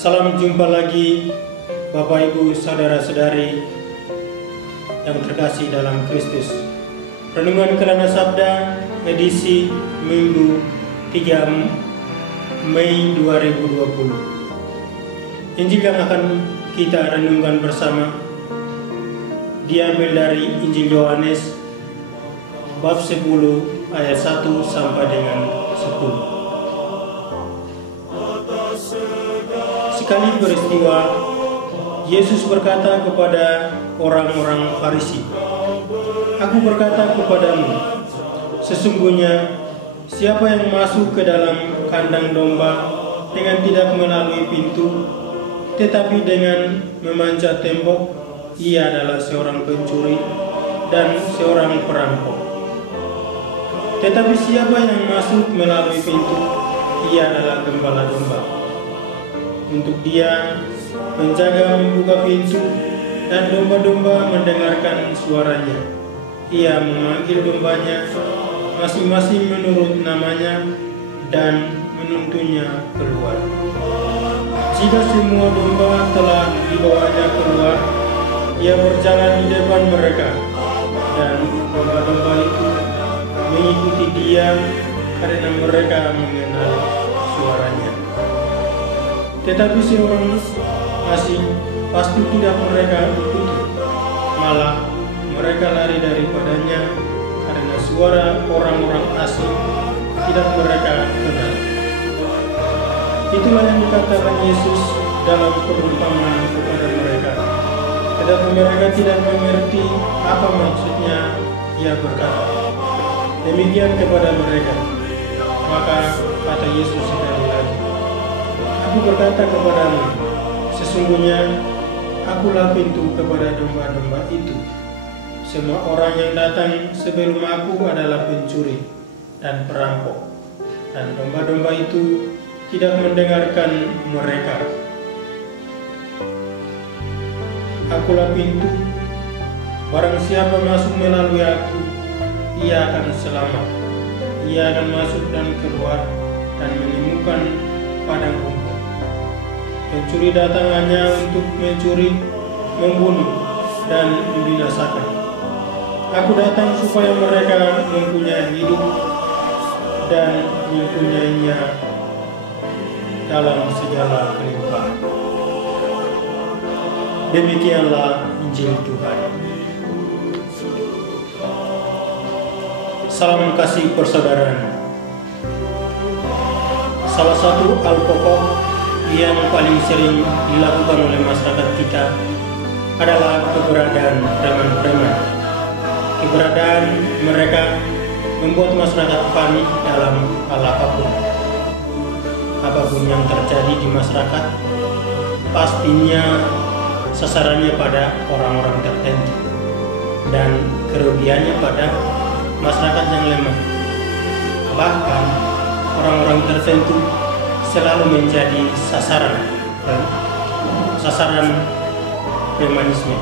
Salam jumpa lagi Bapak Ibu Saudara-saudari yang terkasih dalam Kristus. Renungan Kelana Sabda edisi Minggu 3 Mei 2020. Injil yang akan kita renungkan bersama diambil dari Injil Yohanes bab 10 ayat 1 sampai dengan 10. Sekali peristiwa, Yesus berkata kepada orang-orang Farisi, "Aku berkata kepadamu, sesungguhnya siapa yang masuk ke dalam kandang domba dengan tidak melalui pintu, tetapi dengan memanjat tembok, ia adalah seorang pencuri dan seorang perampok. Tetapi siapa yang masuk melalui pintu, ia adalah gembala domba. Untuk dia penjaga membuka pintu dan domba-domba mendengarkan suaranya. Ia memanggil dombanya masing-masing menurut namanya dan menuntunnya keluar. Jika semua domba telah dibawanya keluar, ia berjalan di depan mereka, dan domba-domba itu mengikuti dia karena mereka mengenal suaranya. Tetapi seorang asing pasti tidak mereka ikuti, malah mereka lari daripadanya karena suara orang-orang asing tidak mereka kenal." Itulah yang dikatakan Yesus dalam perumpamaan kepada mereka. Tetapi mereka tidak mengerti apa maksudnya Ia berkata demikian kepada mereka. Maka kata Yesus sekali lagi, "Aku berkata kepadamu, sesungguhnya Akulah pintu kepada domba-domba itu. Semua orang yang datang sebelum Aku adalah pencuri dan perampok, dan domba-domba itu tidak mendengarkan mereka. Akulah pintu. Barang siapa masuk melalui Aku, ia akan selamat. Ia akan masuk dan keluar dan menemukan padang rumput. Pencuri datang hanya untuk mencuri, membunuh, dan membinasakan. Aku datang supaya mereka mempunyai hidup dan mempunyainya dalam segala kelimpahan." Demikianlah Injil Tuhan. Salam kasih persaudaraan. Salah satu hal pokok yang paling sering dilakukan oleh masyarakat kita adalah keberadaan preman-preman. Keberadaan mereka membuat masyarakat panik dalam hal apapun. Apapun yang terjadi di masyarakat, pastinya sasarannya pada orang-orang tertentu dan kerugiannya pada masyarakat yang lemah. Bahkan orang-orang tertentu selalu menjadi sasaran premanisme.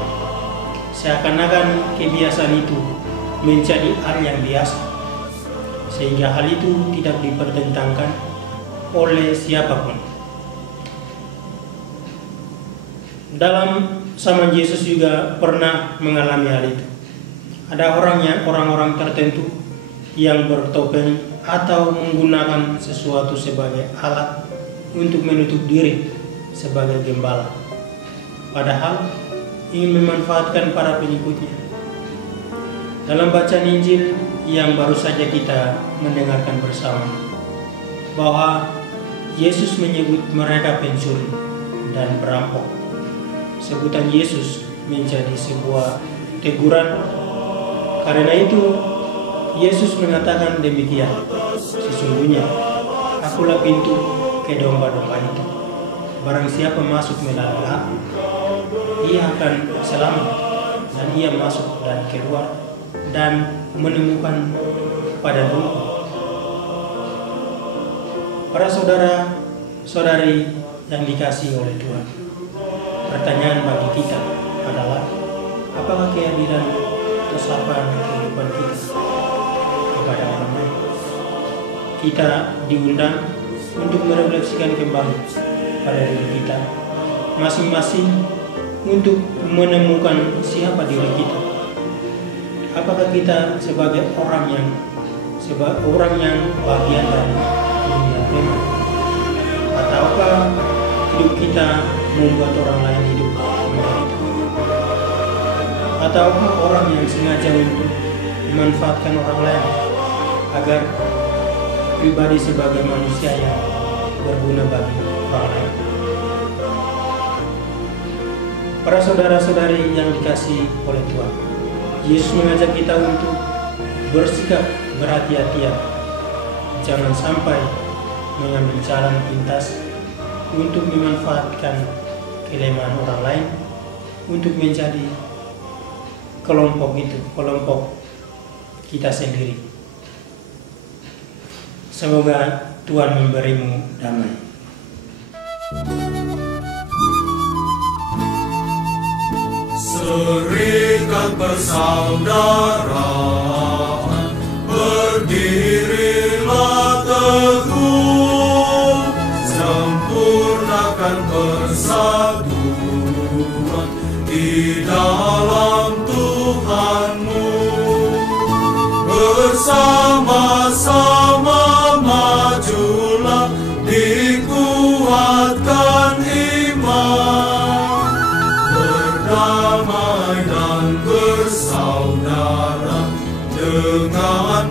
Seakan-akan kebiasaan itu menjadi hal yang biasa, sehingga hal itu tidak dipertentangkan oleh siapapun. Dalam zaman Yesus juga pernah mengalami hal itu. Ada orang-orang tertentu yang bertopeng atau menggunakan sesuatu sebagai alat untuk menutup diri sebagai gembala, padahal ingin memanfaatkan para pengikutnya. Dalam bacaan Injil yang baru saja kita mendengarkan bersama, bahwa Yesus menyebut mereka pencuri dan perampok. Sebutan Yesus menjadi sebuah teguran. Karena itu Yesus mengatakan demikian, "Sesungguhnya Akulah pintu ke domba-domba itu. Barang siapa masuk melalui Aku, ia akan selamat, dan ia masuk dan keluar dan menemukan padang rumput." Para saudara-saudari yang dikasihi oleh Tuhan, pertanyaan bagi kita adalah, apakah kehadiran atau sapaan kehidupan kita kepada orang lain? Kita diundang untuk merefleksikan kembali pada diri kita masing-masing untuk menemukan siapa diri kita. Apakah kita sebagai orang yang bagian dari dunia preman, ataukah hidup kita membuat orang lain hidup menderita, ataukah orang yang sengaja untuk memanfaatkan orang lain agar pribadi sebagai manusia yang berguna bagi orang lain. Para saudara-saudari yang dikasihi oleh Tuhan, Yesus mengajak kita untuk bersikap berhati-hati, jangan sampai mengambil jalan pintas untuk memanfaatkan kelemahan orang lain untuk menjadi kelompok kita sendiri. Semoga Tuhan memberimu damai. Serikat persaudaraan, berdirilah teguh, sempurnakan persatuan di dalam Tuhanmu. Bersama-sama majulah, dikuatkan iman, berdamai dan bersaudara dengan